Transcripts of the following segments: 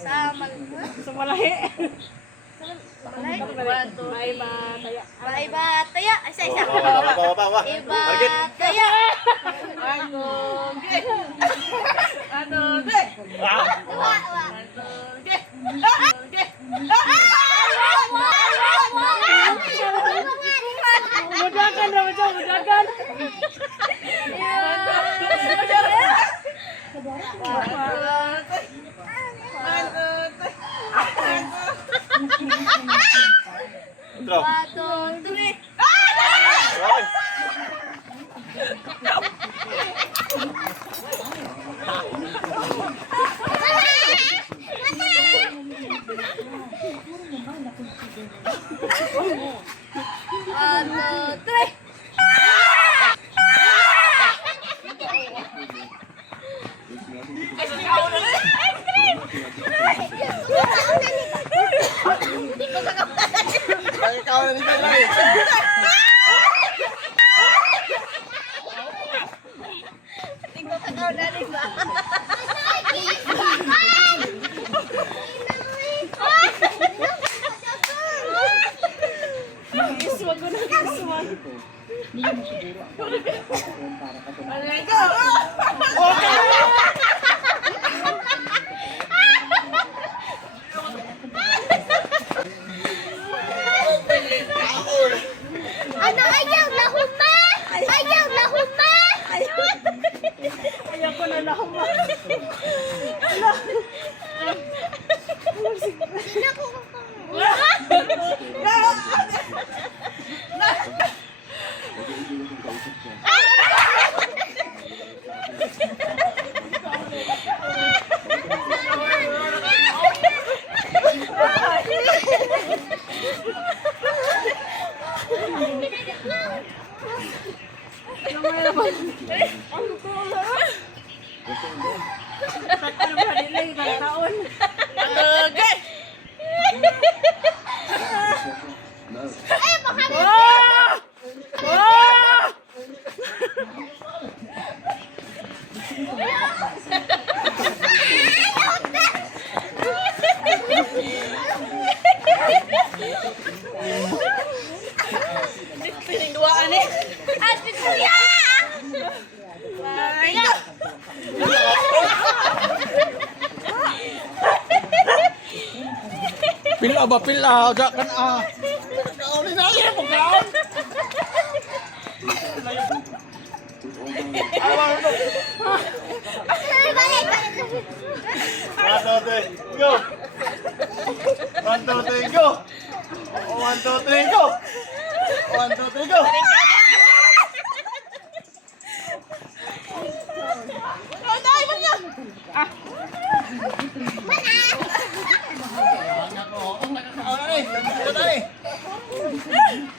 Sa malahi. Iba taya. Ay, isa. Bawa. Iba taya. Mudagan na mo dyan, mudagan. Ito. 1, 2, 3. Ay. Ikaw na nito lang. Iswag ko na iswag. Ano, ayaw na huma! Ayaw na huma! Ayaw ko na lahuma. Ano ba nila ibang taon? Pininduaan eh! At Victoria! Pila ba pila? Udah kan ah. Kaon ni nang imo kaon. Go. 1 2 3 go. 1 2 3 go. 1 2 3 go.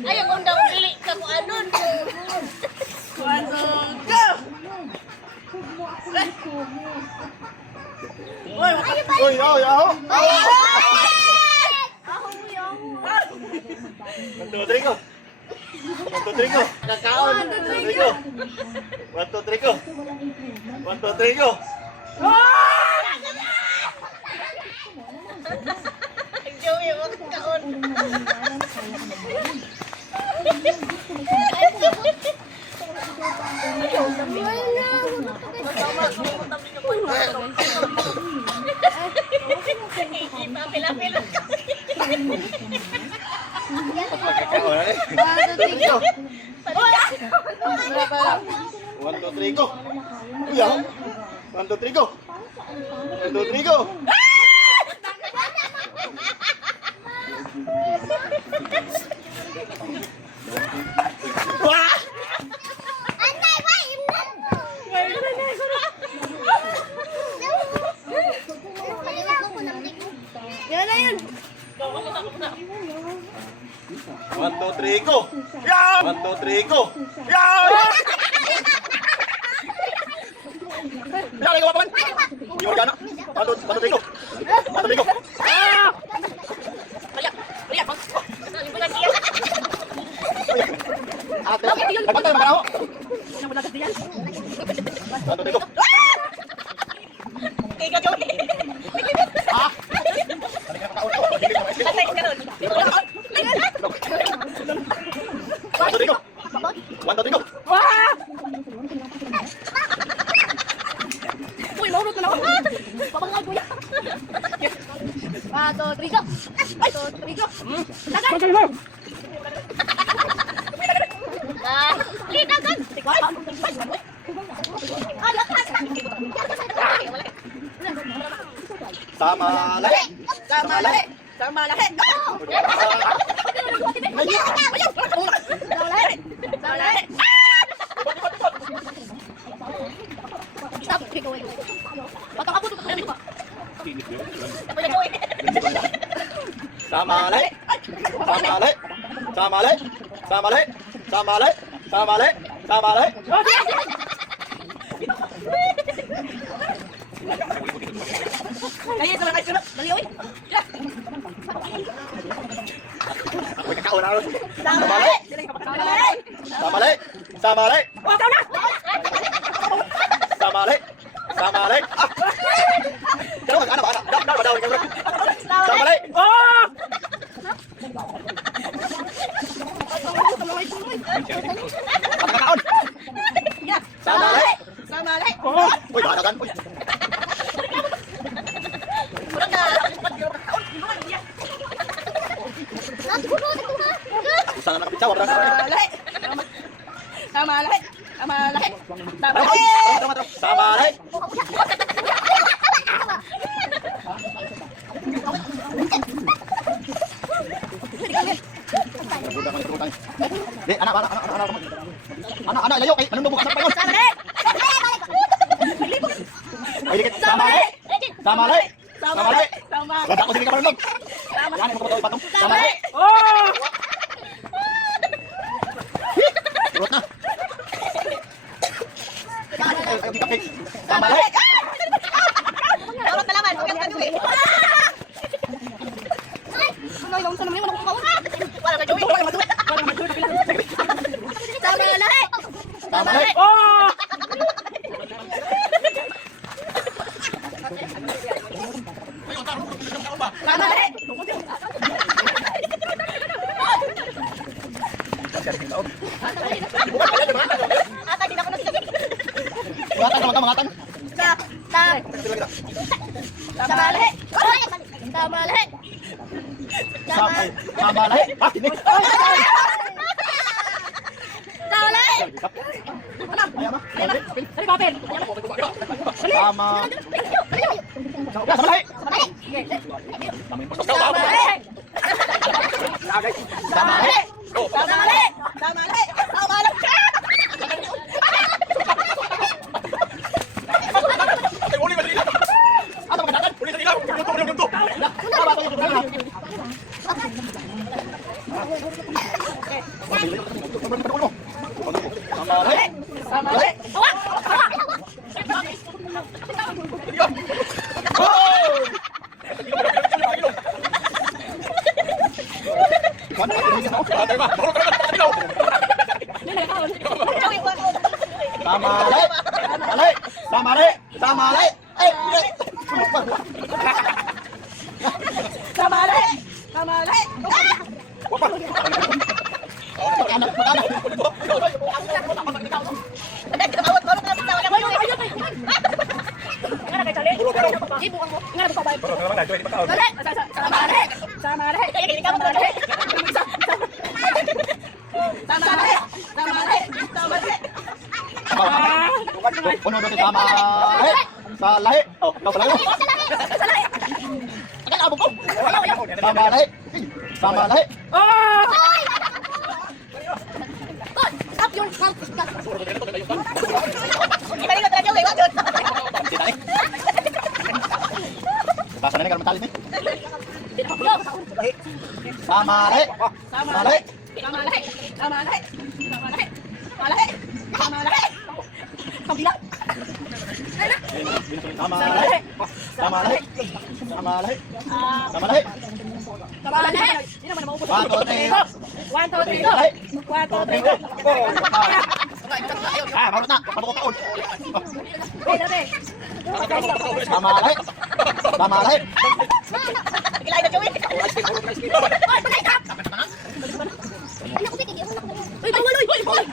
Ayaw kong daw pili ka kung anon. Oi, yo. 1 2 3 go. 1 2 3 go. Kakaon. 1 2 3 go. 1 2 3 go. 1 2 3 go. Joey, wag kaon. Pila-pila. One, two, three, go. Uyaw. 1 2 3 go. 1 2 3 go. Wah! Anay, why? Yan na yun. 1 2 3 go. Yeah! 1 2 3 go. Yeah! Dali ko pa man. Yung gana. 1 2 3 go. 1 2 3 go. Ah! Ate, nagpatay mo ba ako? Ano ba diyan? 1 2 3 go. Tiga, Joey. One, two, three, go. One, two, three, go. Wah! Uy, maunod na ako. Papangay ko yan. 1, 2, 3, go. 1, 2, 3, go. Dagan. Tagal mo! Sige, dagan. Ah, lakas. Sama lahi. Sama lahi! Sama lahi! Sama lahi! Stop. Okay, go away. Patang ako dito. Ano ba? Sama lahi. Sama lahi. Sama lahi. Sama lahi. Sama lahi. Sama lahi. Sama lahi. Kaya ito lang kayo sunod. Dali, oy. May kakaon na. Sama lahi! Sama lahi! Sama lahi. Sama lahi. Oh, ikaw na! Sama lahi. Sama lahi. Ah! Ano ba? Ano ba? Sama lahi. Oh! Kakaon. Sama lahi. Sama lahi! Oh! Uy, dadagan. Uy. Isa na nakapitsa. Wag na. Sama lahi! Sama lahi! Sama lahi! Sama Tara, lahi! tara, tara. Sama lahi. Di, anak, layo kay anong bubuksan pa yun? Ay, dikit. Sama lahi. Sama lahi. Sama lahi. Sama lahi! Wala ko sige ka marunong. Yan, ito pa patong. Sama lahi. Oh! Turot na. Sama lahi. Dapat na naman. Huwag kang gawin. Ano yung sa naman yung walang kukaw? Wala na gawin. Sama lahi. Sama lahi. Oh! Sama lahi! Ata, di na ako nagsasabit. Mangatang. Sama lahi. Sama lahi. Sama lahi. Ah, tinik. Sama lahi. Ayan ba? Dali, papel! Sama. Sama lahi. Sama lahi. Sama lahi. Sama lahi. Sama lahi! Sama lahi! Sama lahi! Sama lahi! Sama lahi! Sama lahi! Nga na kay Charlie. Ibukan mo. Nga na babay. Dali. Sama lahi! Sama lahi! Sama lahi! Sama lahi! Sama lahi! Sama lahi! Puno doon sama lahi. Sa lahi. Oh, ikaw sa lahi. Sa lahi. Agad abog ko. Sama lahi. Sama lahi. Oh! Good. Stop your mouth. Stop. Kita eh. Basa na ni karon matalis ni. Go. Sama lahi. Sama Sama lahi! lahi. Sama lahi! Sama lahi! Sama lahi! Sama lahi! Sama lahi! Kabila. Sama lahi. Sama lahi. Sama lahi. Sama lahi. Sama lahi! Hindi naman maubos. 1, 2, 3. 1, 2, 3, go! 1, 2, 3, go! Ah, marunong na. Pabukok kaon. Hey, dati! Sama lahi. Sama lahi. na Joey. Ay, balay ka! Uy, bawal, uy! Uy!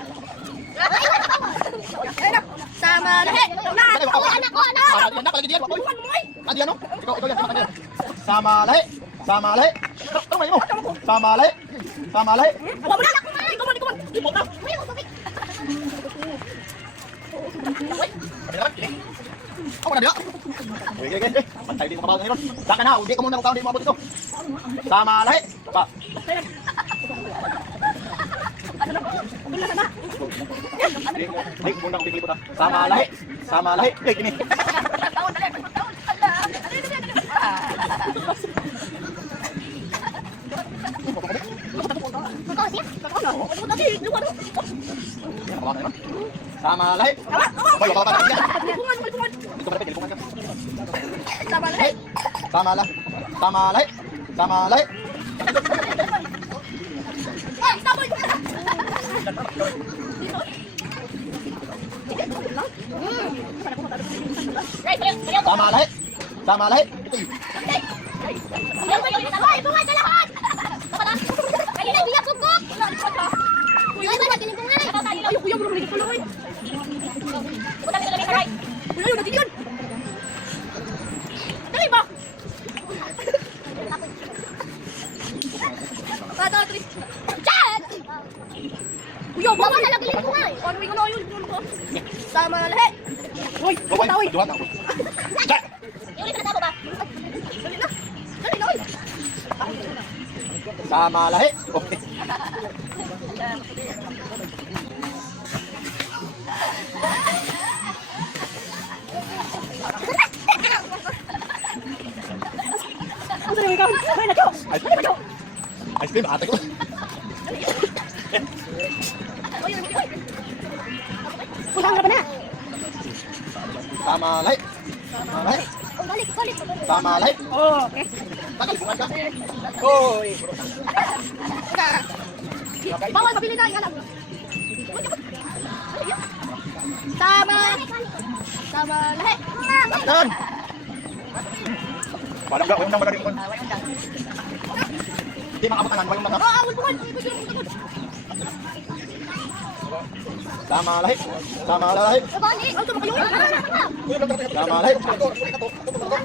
Ayun na. Sama lahi. Lahat. Anak ko, anak! Anak, palagi diyan. Bukan mo, ay! Adi ano? Ikaw yan, sama ka yan. Sama lahi. Sama lahi. Ano mo? Sama lahi. Sama lahi. Awa mo na, anak ko, ay! Ikaw man, ikaw man! Ibot na! Uy, ako, tubig! Ako na diya. Okay. Pantay din mo kabaw ngayon. Saka na, hindi ka muna kung hindi mo abot ito. Sama lahi. Pa. Hindi, muna kong bigli po ta. Sama lahi. Sama lahi. Eh, gini. Taon, dali. Taon. Sama lahi. Hoy, baba ka. Lipungan, lipungan! Dito ka lipungan ka. Sama lahi. Sama lahi. Sama lahi. Sama lahi. Ay, tama yun! Sama lahi. Sama lahi. Sama lahi. Hoy, Hoy, hoy. duhat ako. Chat. Dali na, hoy. Sama lahi. Okay. Ang sarili ikaw. Ay, nako. Ice cream, ate ko. Pusang ka pa na. Sama lahi. Sama lahi. Balik, balik. Sama lahi. Oh, okay. Tagal, lipungan ka. Hoy. Bawal mabili na, yan lang. Sama. Sama lahi. Yan. Walang ga, walang magaling ko. Hindi makapakanan, walang mga. Oh, awal bukan. Sama lahi. Sama lahi. Balik. Ang tama kayo. Sama lahi.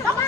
Tama.